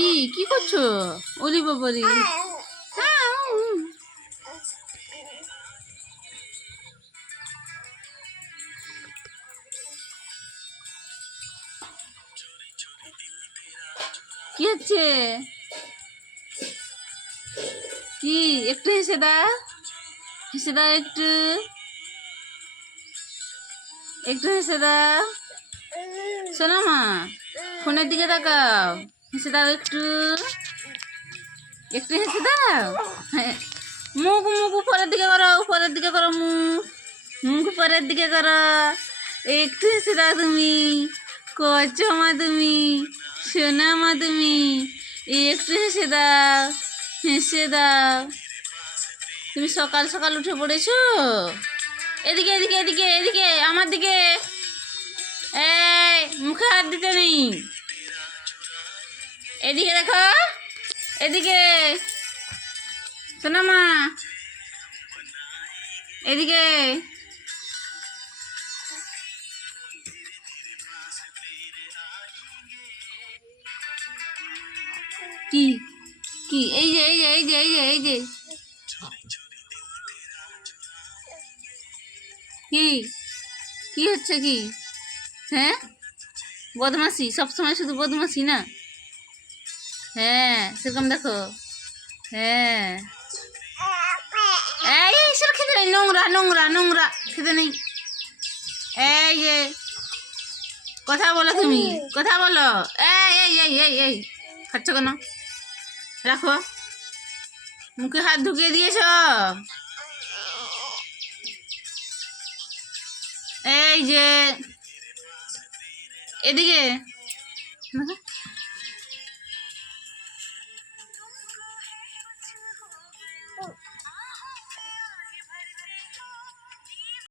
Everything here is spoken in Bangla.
কি কি করছো? ওলি বাবারি, কি হচ্ছে? কি একটু হেসে দাও, হেসে দাও, একটু একটু হেসে দাও। শোনো মা, ফোনের দিকে তাকাও, হেসে দাও একটু, একটু হেসে দাও। হ্যাঁ, মুখ মুখ উপরের দিকে করো, উপরের দিকে করো, মুখ মুখ উপরের দিকে করো। একটু হেসে দাও তুমি, করছো মা তুমি, শোনা মা তুমি, একটু হেসে দাও, হেসে দাও। তুমি সকাল সকাল উঠে পড়েছো? এদিকে এদিকে এদিকে এদিকে আমার দিকে, এই মুখে হাত দিতে নেই, এদিকে দেখো, এদিকে শোনো মা, এদিকে। কি কি এই যে এই যে এই যে এই যে এই যে কি কি হচ্ছে কি? হ্যাঁ, বদমাসি, সবসময় শুধু বদমাসি না? হ্যাঁ সেরকম দেখো। হ্যাঁ, এই সেটা খেতে নেই, নোংরা নোংরা নোংরা, খেতে নেই। এই যে কথা বলো, তুমি কথা বলো। এই এই এই এই এই খাচ্ছ কেন? রাখো, মুখে হাত ঢুকিয়ে দিয়েছ। এই যে এদিকে দেখো,